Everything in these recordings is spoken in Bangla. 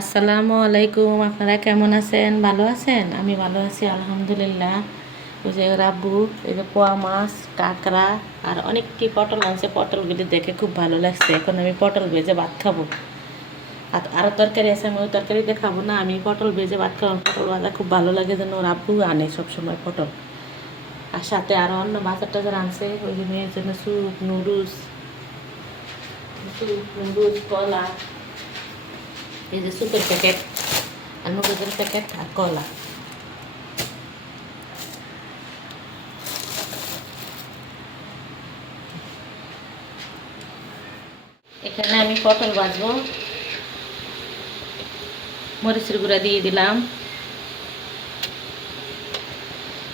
আসসালামু আলাইকুম। আপনারা কেমন আছেন? ভালো আছেন? আমি ভালো আছি আলহামদুলিল্লাহ। ওই যে রাব্বু এই যে পোয়া মাছ, কাঁকড়া আর অনেকটি পটল আনছে। পটলগুলি দেখে খুব ভালো লাগছে। এখন আমি পটল ভেজে ভাত খাবো। আর আরও তরকারি আছে, আমি ওই তরকারি দিয়ে খাবো না, আমি পটল ভেজে ভাত খাবো। পটল ভাজা খুব ভালো লাগে, যেন রাব্বু আনে সবসময় পটল। আর সাথে আরও অন্য বাজার টাজার আনছে, ওই যে মেয়ের জন্য স্যুপ নুডলস কলা, এই যে স্যুপের প্যাকেট আর নুডলসের প্যাকেট আর কলা। এখানে আমি পটল ভাজবো, মরিচের গুঁড়া দিয়ে দিলাম।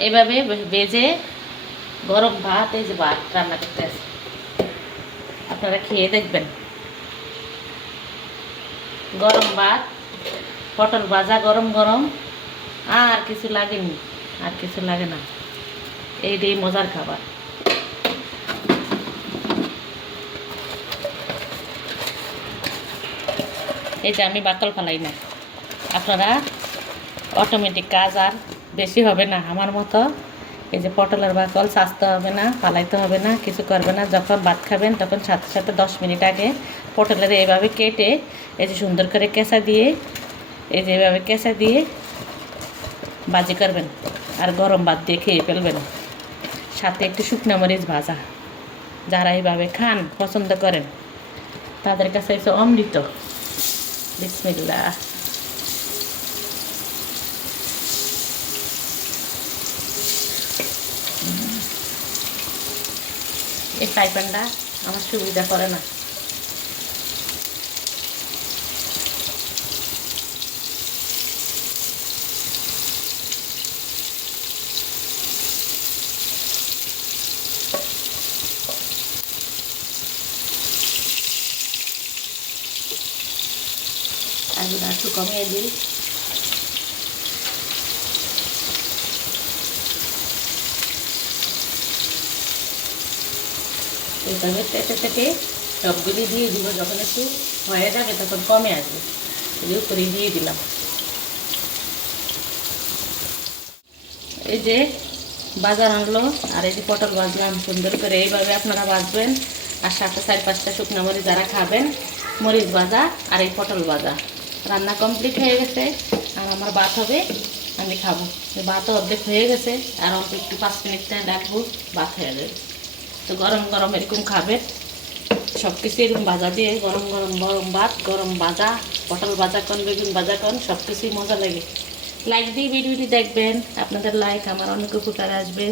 এভাবে ভেজে গরম ভাত, এই যে ভাত রান্না করতে আছে, আপনারা খেয়ে দেখবেন। গরম ভাত, পটল ভাজা গরম গরম, আর কিছু লাগেনি, আর কিছু লাগে না। এইটাই মজার খাবার। এই যে আমি বাতল ফালাই না, আপনারা অটোমেটিক কাজ আর বেশি হবে না আমার মতো। এই যে পটলের বাকল ছাঁচতে হবে না, ফালাইতে হবে না, কিছু করবে না। যখন ভাত খাবেন তখন সাথে সাথে 10 মিনিট আগে পটলের এইভাবে কেটে এই যে সুন্দর করে কেঁচা দিয়ে, এই যে এইভাবে কেঁচা দিয়ে ভাজি করবেন আর গরম ভাত দিয়ে খেয়ে ফেলবেন। সাথে একটু শুকনো মরিচ ভাজা। যারা এইভাবে খান পছন্দ করেন তাদের কাছে হচ্ছে অমৃত। বিসমিল্লাহ। এই ফ্রাই প্যানটা আমার সুবিধা করে না। আলুটা একটু কমিয়ে দিই। এইভাবে পেটে থেকে সবগুলি দিয়ে দিব। যখন একটু হয়ে যাবে তখন কমে আসবে, এগুলো করে দিয়ে দিলাম। এই যে বাজার আনলো আর এই যে পটল ভাজলাম সুন্দর করে। এইভাবে আপনারা ভাজবেন আর সাথে 4-5টা শুকনো মরিচ যারা খাবেন, মরিচ ভাজা আর এই পটল ভাজা। রান্না কমপ্লিট হয়ে গেছে, আর আমার ভাত হবে, আমি খাবো। ভাতও অর্ধেক হয়ে গেছে, আর অল্প একটু 5 মিনিট রাখবো, ভাত হয়ে যাবে। তো গরম গরম এরকম খাবেন, সব কিছু এরকম ভাজা দিয়ে গরম গরম গরম ভাত, গরম ভাজা, পটল ভাজা কন, বেগুন ভাজা কন, সব কিছুই মজা লাগে। লাইক দিয়ে ভিডিওটি দেখবেন, আপনাদের লাইক আমার অনেক উপকারে আসবে।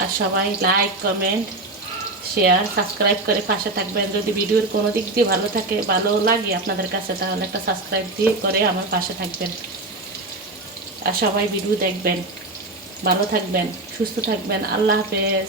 আর সবাই লাইক কমেন্ট শেয়ার সাবস্ক্রাইব করে পাশে থাকবেন। যদি ভিডিওর কোনো দিক দিয়ে ভালো থাকে, ভালো লাগে আপনাদের কাছে, তাহলে একটা সাবস্ক্রাইব দিয়ে করে আমার পাশে থাকবেন। আর সবাই ভিডিও দেখবেন। ভালো থাকবেন, সুস্থ থাকবেন। আল্লাহ হাফেজ।